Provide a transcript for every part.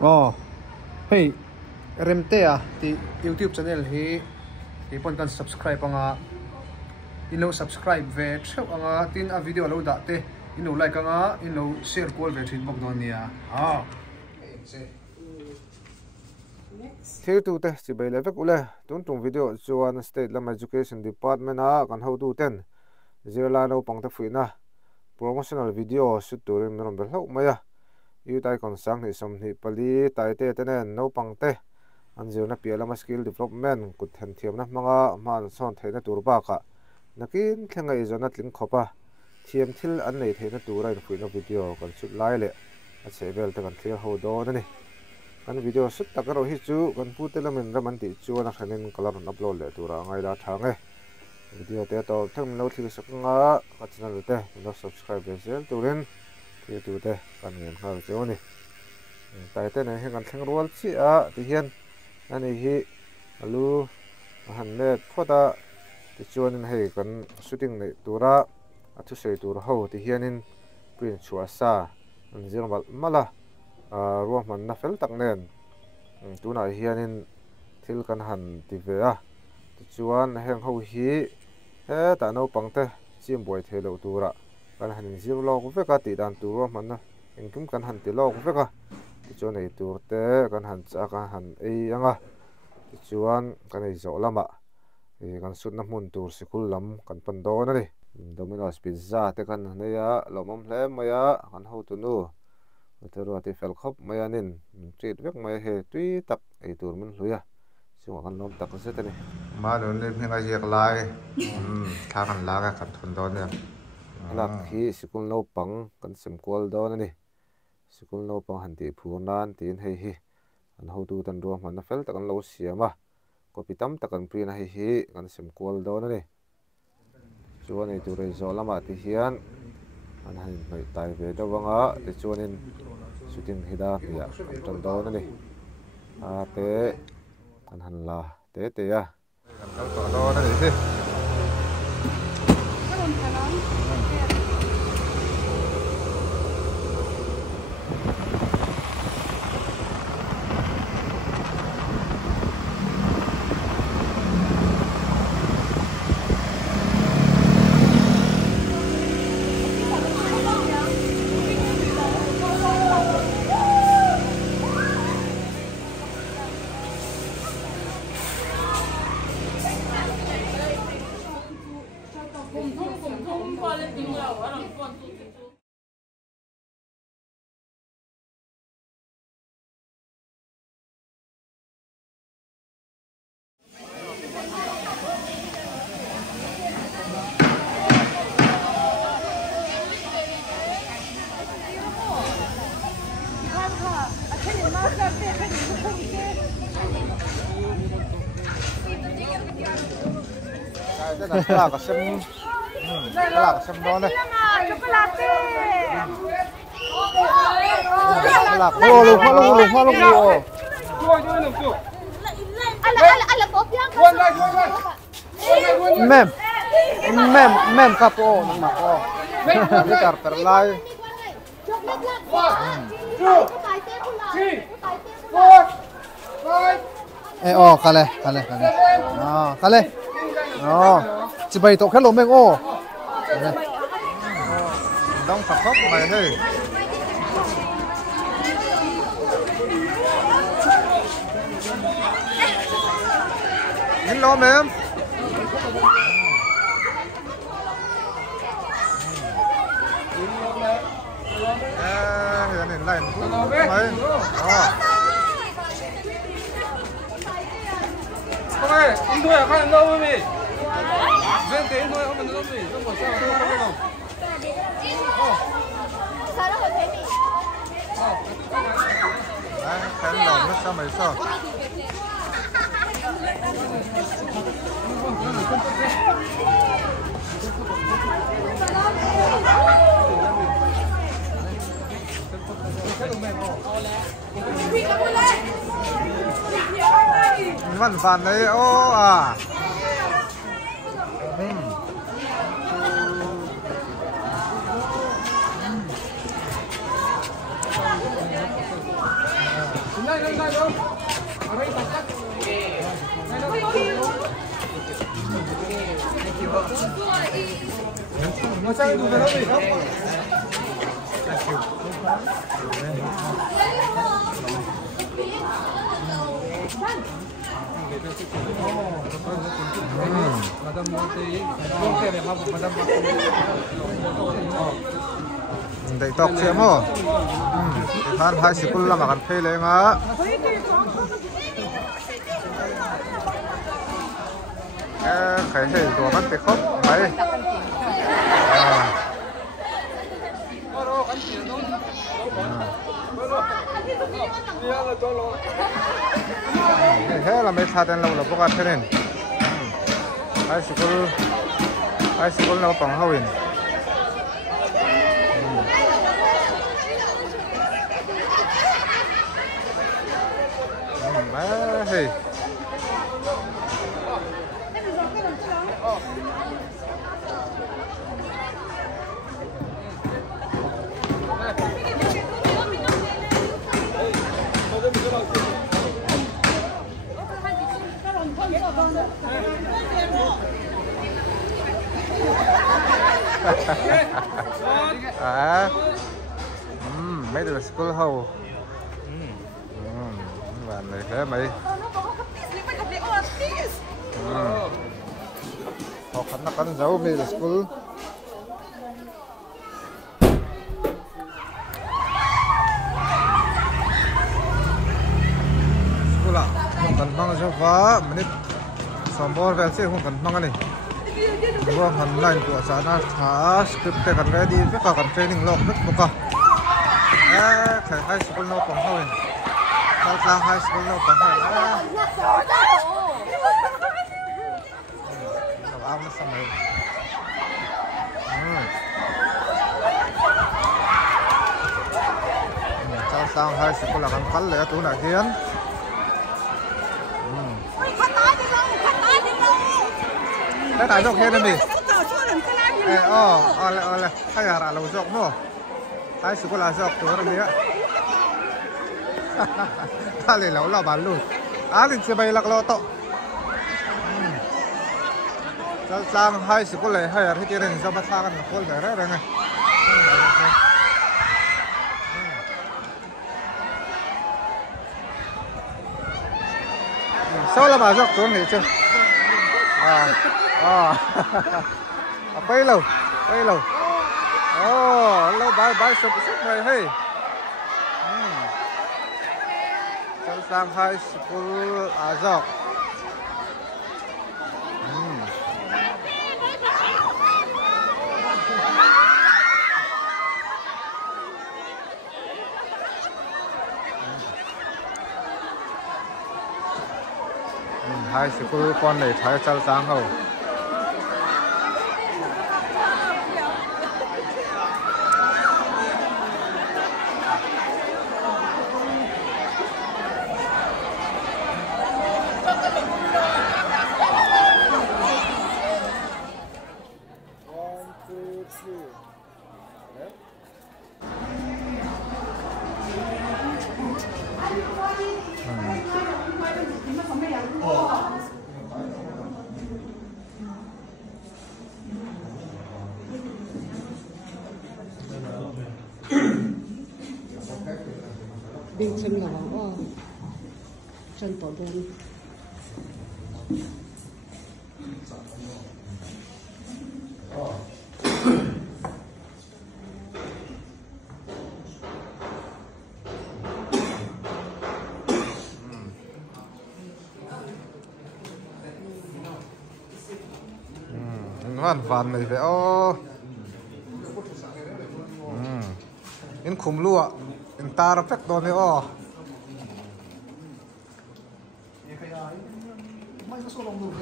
Oh, hey, remte di YouTube channel hi pon kan subscribe anga ino subscribe ve theu anga tin a video lo da te ino like anga ino share call ve thin bok don nia Here to test si bay levek ule tung video chuan state lam education department a kan ho tu ten zirla no pang ta fuina promotional video shoot turin meron bel ho maya yu tai kon sang ni som ni pali tai te tenen no pang te an zirna pialama skill development kut hen thiam na manga man son theina tur ba ka nakin thlenga izona tling khopa thiam thil an nei theina tura in fuina video kan shoot lai le a chevel te kan clear ho do na ni kan video shoot takaro hi chu kan putelamin raman ti chu na khanin color upload le tura ngai la thange video te to them lo thil sakanga ka channel te no subscribe le sel turin ti tu te kan ngen har chu ni tai te ne hengan thleng rual chi a ti hian ani hi alu han le phoda ti chuan hei kan shooting nei tura athu sei tur ho ti hianin print chua sa an zirmal mala ruang man na fel tak nen tuna hianin thil kan han ti ve a ti chuan heng ho hi he ta no pangte chim boi thelo tura kan han zir lo ko veka ti dan tur man na engkim kan han ti lo ko veka ti chuan ei tur te kan han cha kan han ei anga ti chuan kan ei zo lama kan sut na mun tur sikul lam kan pan do na ni Domino's pizza te kan neya lomam hle maya kan ho tu nu Utero ati fel khop mayanin treat vek mai he tui tak ei tur mun hluya singa kan lom tak se tani ma don le phenga jek lai tha kan la ka kan thon don ya lak hi sikul no pang kan sem kol don ani sikul no pang han ti phunan tin hei hi an ho tu tan ro man na fel tak an lo siama kopi tam tak an prina hei hi kan sem kol don ani chuan ei tur ei zo lama ti hian an han mai tai ve do wanga ti chuanin shooting hida ya kan do na ni a te kan han la te te ya kan kal to do na ni se là xem đó này là hoa lục mem kapo nang mako ni karter lai kale chỉ bày tổ khét lỗ mình đông phật khóc này hey nhìn lo mềm hiện hình này mấy không ơi, in thôi à, không đâu mày. Ven tiền thôi, không cần đâu mày, không có sao đâu. Sao nó hồi thế mày? Đấy, cái lòng nó sao mày sao? Văn phản đấy, ô à. Đây tóc xem hả? Than hai sĩ quân làm ăn phê lên á. Cái hệ đồ ăn phải không? Đấy. Thế là mấy thằng đàn lâu là bốc ăn thế nên. Hai sĩ quân nó bằng hậu in. Hey. Mấy đứa school hầu. Bạn này thế mấy. Học nó cần giấu middle school. School à, không cần mang cho vợ, mình xong bor về sẽ không cần mang cái này. Gua online của sana thả script cái ready với cả training log rất bốc cái school nó còn hơn. Sao high school nó còn hơn. Nó xong rồi. Sao high school là con cắn lại tủ này hiến. Cái này dọc hết đi. Lại cái là lâu dọc nữa. High school là dọc tủ này á. Ta lấy lâu là bán luôn. Linh sẽ bay lạc lô to. Sang high school này hay là cái tiền sao bắt sang cái school này đấy này. Sao là bà dọc tủ này chứ? Bay lâu. Lâu bay sụp này hey. Sang high school Azok. High school con này thái chal sang hậu. Bên chân là chân tổ đơn. Van này vậy in khum lụa in tar phép đó này May mas ulong lupa.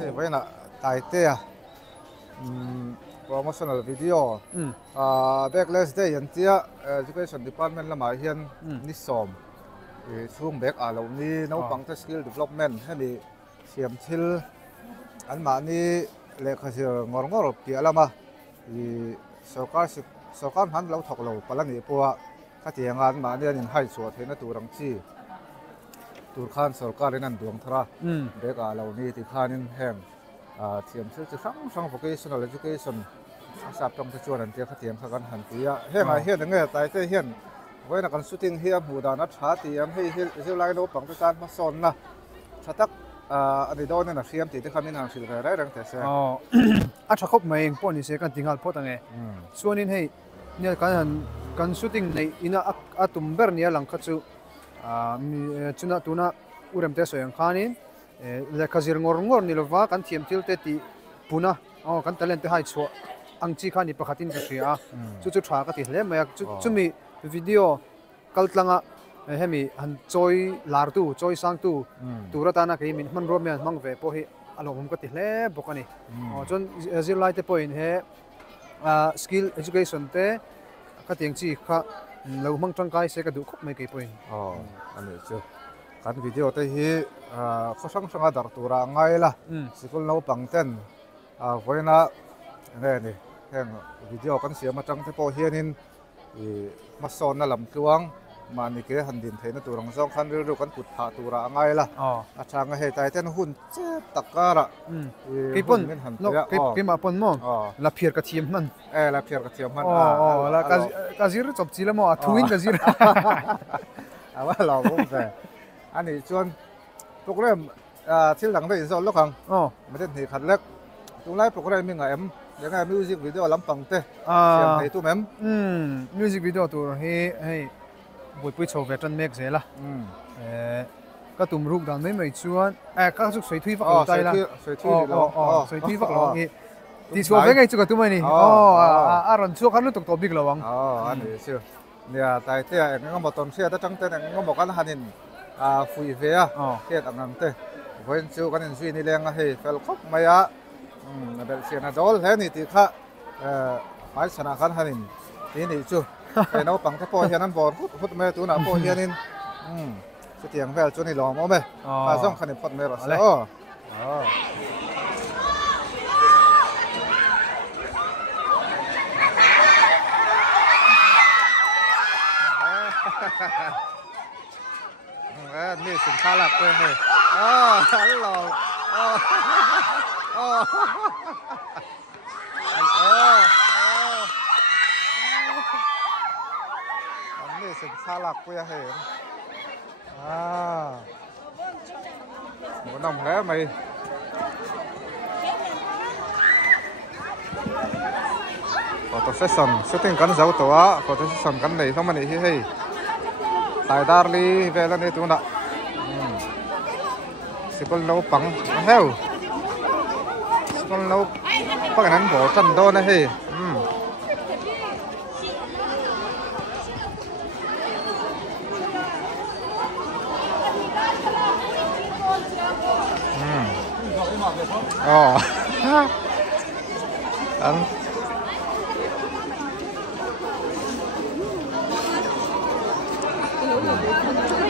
Thế vậy là tại thế à promotional video backless day anh tia education department là mai hiền nisom xuống back lâu ni nấu bằng skill development hay bị siam thil an ma ni le khasir ngor pialama I sarkar han lo thok lo palani poa khatianga an ma ni an hai chuat heina turang chi tur khan sarkar in an duang thara beka lo ni ti khanin heng siam thil chi sang vocational education sap tong te chuan an tia khatiang kha kan han tia henga hian nge tai te hian voina kan shooting hi mu da na tha ti am hei hil lai no pang te kan ma son na thatak ani don na siam ti te khamin hang sil rai rang te se a tha khop mai eng pon ni se kan tingal photange chuanin hei nia kan shooting nei ina a tumber nia lang kha chu chuna tuna urem te soyang khanin le khazir ngor ni lova kan thiam til te ti puna kan talent te hai chu angchi khani pakhatin ka sia chu tha ka ti hle mai chumi video kaltlanga hemi han choi lar tu choi sang tu turata na ke min man ro me mang ve po hi alom ka ti hle bokani chon zirlai te point he skill education te ka tiang chi kha lo mang tang kai se ka du khop mai ke point ani chu kan video te hi khosang sanga dar tura ngai la sikul no pangten voina nge ni heng video kan siam atang te po hianin ma son na lam tuang mani ke handin theina turang zong khan ru kan put tha tura ngai la achanga he tai ten hun che takara kipon no kima pon mo la phiar ka thiam man la phiar ka thiam man la kazir chop chila mo athuin kazir awa lo bom se ani chuan program thil dang dei zo lokang maden hi khat lek tunglai program mi nga em yang music video lampang te siam hei tu mem music video tur hei boi pui chho vetan mek zela ka tum ruk dan mai chuan ka su soi thui vak tai la soi thui vak lo ni ti chu ve ngai chu ka tu mai ni a ron chu kan lu tok to big lawang ani chu nia tai te ngam boton sia ta tang te ngam bokan hanin fui ve a ke angam te voin chu kan in sui ni leng a hei fel khop mai a na bel sia na dol he ni ti kha mai sana kan hanin ti ni chu cái nấu bằng cái po hiền ăn bò hút mê tú nào po hiền in cái tiếng về chỗ này lỏng mê à xong khăn phật mê rồiนี่สินค้าหลักเลยฮัลโหลสินค้าหลักเพื่อเห็นหมูนมแล้วไหมขอตัวเซสซันเซตติ้งกันเจ้าตัวขอตัวเซสซันกันไหนทั้งมันนี่ให้ตายดาร์ลีเวลาในตัวน่ะสิบคนเราปังเฮ้ยสิบคนเราปังนั้นบ่จันโดนนะเฮ้ย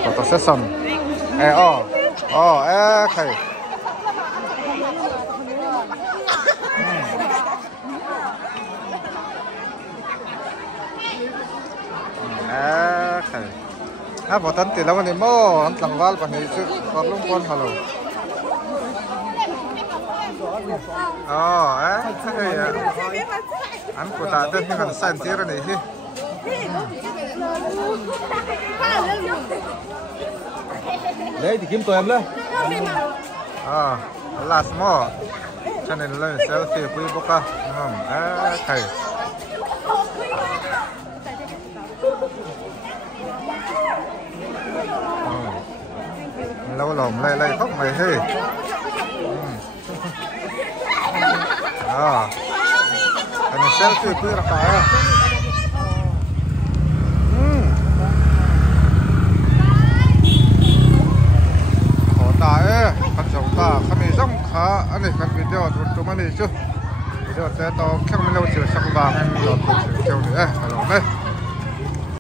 Photosession. Okay. Okay. Botan tilang ni mo, ang tanggal pa ni Carlong Pon halo. Anh của ta tên như là san tiết này hi. Đấy thì kiếm tụi em đấy. Last more. Cho nên lên selfie quý bốc à. Thầy. Lâu lồm lây khóc mày hi. Ini selfie quý raka ya. Kota kan jauh kami jam kha ani kan video tu mana itu video saya tahu kami lewat sini sakubang yang lewat sini jauh ni kalau